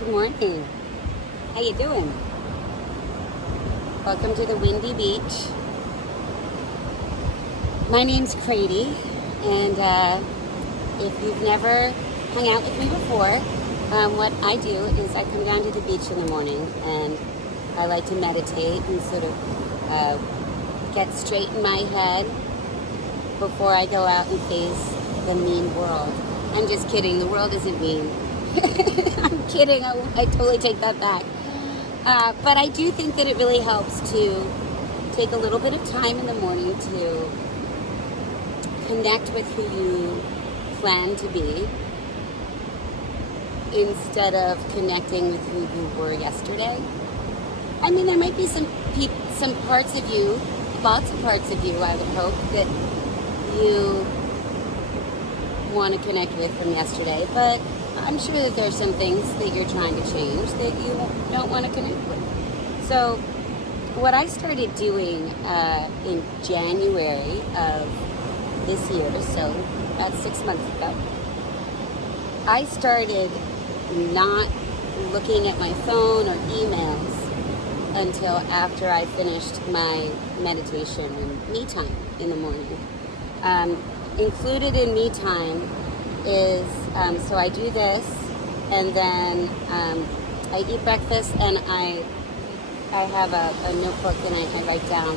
Good morning. How you doing? Welcome to the windy beach. My name's Crady, and if you've never hung out with me before, what I do is I come down to the beach in the morning and I like to meditate and sort of get straight in my head before I go out and face the mean world. I'm just kidding. The world isn't mean. I'm kidding. I totally take that back. But I do think that it really helps to take a little bit of time in the morning to connect with who you plan to be instead of connecting with who you were yesterday. I mean, there might be some parts of you, lots of parts of you, I would hope, that you want to connect with from yesterday, but I'm sure that there's some things that you're trying to change that you don't want to connect with. So what I started doing in January of this year, so about 6 months ago, I started not looking at my phone or emails until after I finished my meditation and me time in the morning. Included in me time is, so I do this, and then I eat breakfast, and I have a notebook, and I write down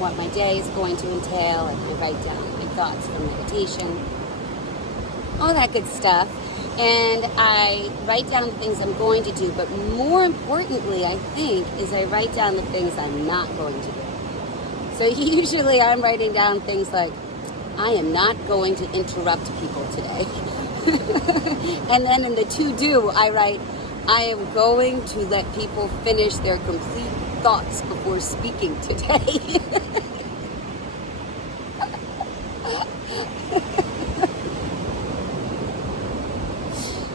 what my day is going to entail, and I write down my thoughts for meditation, all that good stuff. And I write down the things I'm going to do, but more importantly, I think, is I write down the things I'm not going to do. So usually I'm writing down things like, I am not going to interrupt people today. And then in the to-do, I write, I am going to let people finish their complete thoughts before speaking today.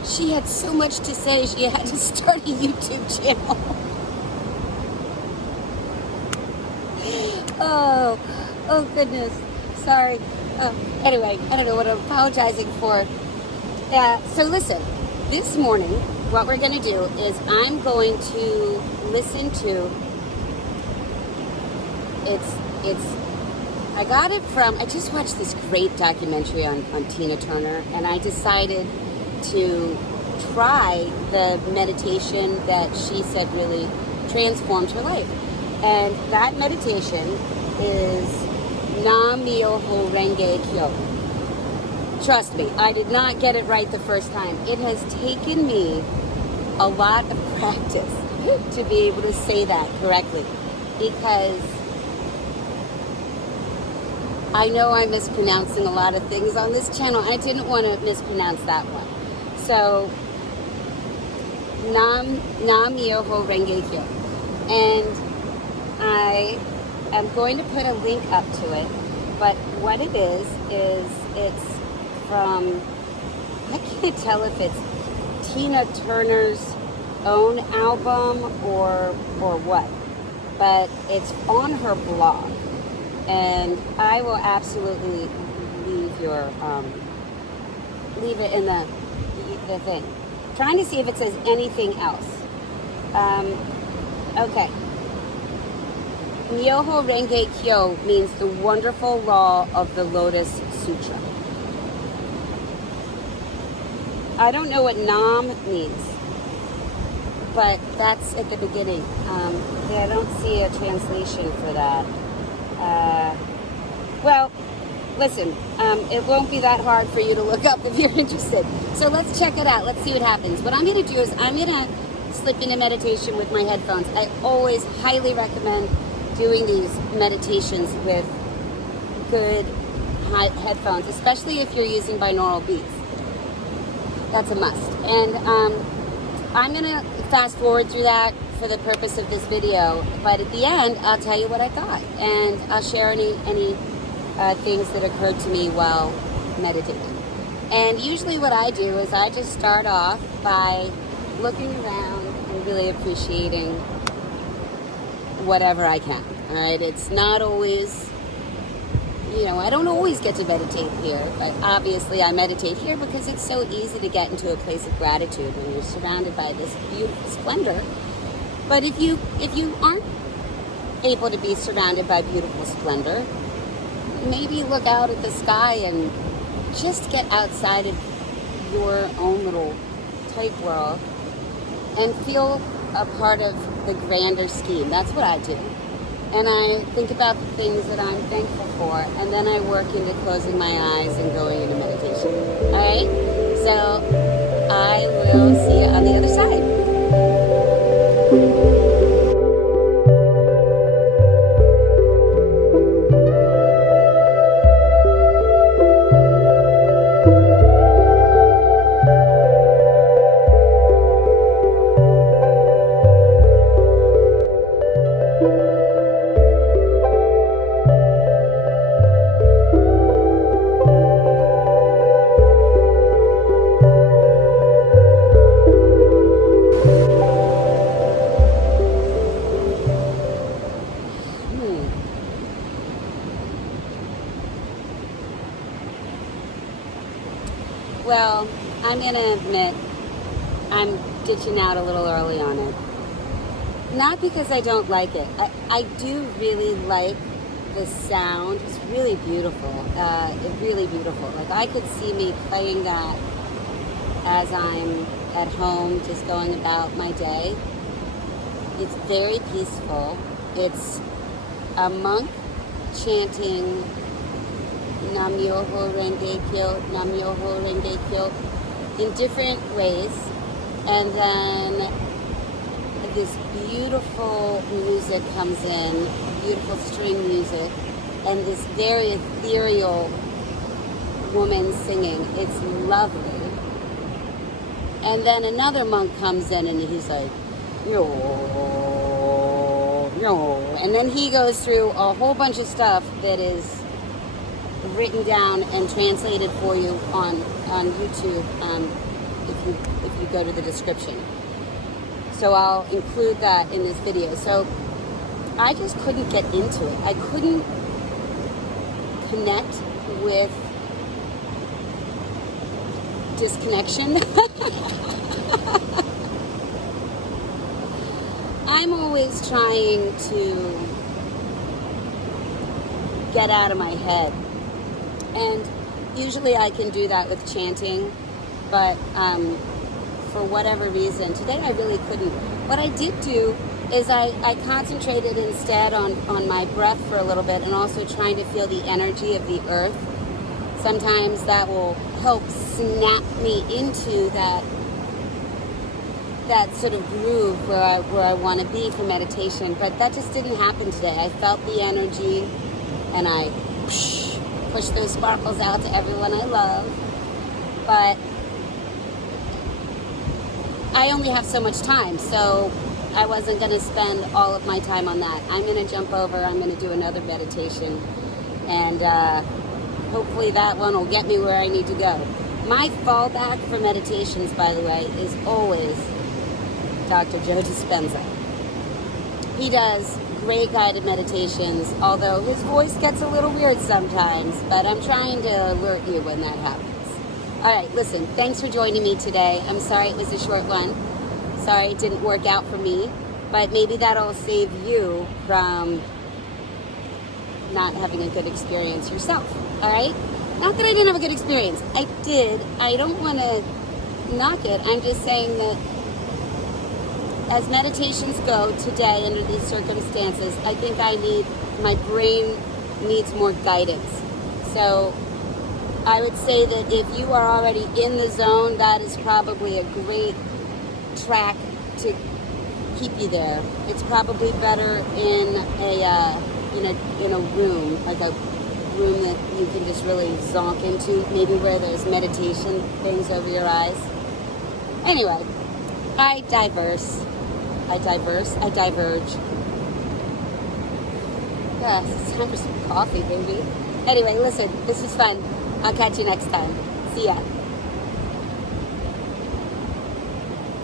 She had so much to say, she had to start a YouTube channel. Oh goodness. Sorry. Anyway, I don't know what I'm apologizing for. So listen, this morning, what we're going to do is I'm going to listen to, I got it from, I just watched this great documentary on Tina Turner, and I decided to try the meditation that she said really transformed her life. And that meditation is Nam Myoho Renge Kyo. Trust me, I did not get it right the first time. It has taken me a lot of practice to be able to say that correctly, because I know I'm mispronouncing a lot of things on this channel. I didn't want to mispronounce that one. So, Nam Myoho Renge Kyo. And I'm going to put a link up to it, but what it is it's from, I can't tell if it's Tina Turner's own album or what, but it's on her blog, and I will absolutely leave it in the thing. Trying to see if it says anything else. Okay. Myoho Renge Kyo means the wonderful law of the Lotus Sutra. I don't know what Nam means, but that's at the beginning. I don't see a translation for that. Well, listen, it won't be that hard for you to look up if you're interested. So let's check it out. Let's see what happens. What I'm going to do is I'm going to slip into meditation with my headphones. I always highly recommend doing these meditations with good headphones, especially if you're using binaural beats. That's a must. And I'm going to fast forward through that for the purpose of this video, but at the end, I'll tell you what I thought, and I'll share any things that occurred to me while meditating. And usually what I do is I just start off by looking around and really appreciating whatever I can. All right, it's not always, I don't always get to meditate here, but obviously I meditate here because it's so easy to get into a place of gratitude when you're surrounded by this beautiful splendor. But if you aren't able to be surrounded by beautiful splendor, maybe look out at the sky and just get outside of your own little tight world and feel a part of the grander scheme. That's what I do. And I think about the things that I'm thankful for, and then I work into closing my eyes and going into meditation. All right? So I will see you on the other side. Well, I'm going to admit I'm ditching out a little early on it. Not because I don't like it. I do really like the sound. It's really beautiful. Really beautiful. Like, I could see me playing that as I'm at home, just going about my day. It's very peaceful. It's a monk chanting Nam Myoho Renge Kyo, Nam Myoho Renge Kyo in different ways. And then this beautiful music comes in, beautiful string music, and this very ethereal woman singing. It's lovely. And then another monk comes in and he's like, yo, yo. And then he goes through a whole bunch of stuff that is written down and translated for you on YouTube if you go to the description. So I'll include that in this video. So I just couldn't get into it. I couldn't connect with disconnection. I'm always trying to get out of my head. And usually I can do that with chanting, but for whatever reason, today I really couldn't. What I did do is I concentrated instead on my breath for a little bit, and also trying to feel the energy of the earth. Sometimes that will help snap me into that sort of groove where I want to be for meditation. But that just didn't happen today. I felt the energy, and I push those sparkles out to everyone I love. But I only have so much time, so I wasn't going to spend all of my time on that. I'm going to jump over. I'm going to do another meditation, and hopefully that one will get me where I need to go. My fallback for meditations, by the way, is always Dr. Joe Dispenza. He does great guided meditations, although his voice gets a little weird sometimes, but I'm trying to alert you when that happens. All right, listen, thanks for joining me today. I'm sorry it was a short one. Sorry it didn't work out for me, but maybe that'll save you from not having a good experience yourself, all right? Not that I didn't have a good experience. I did. I don't want to knock it. I'm just saying that as meditations go today under these circumstances, I think my brain needs more guidance. So I would say that if you are already in the zone, that is probably a great track to keep you there. It's probably better in a room, like a room that you can just really zonk into, maybe where there's meditation things over your eyes. Anyway, I diverge. Yes, it's time for some coffee, baby. Anyway, listen, this is fun. I'll catch you next time. See ya.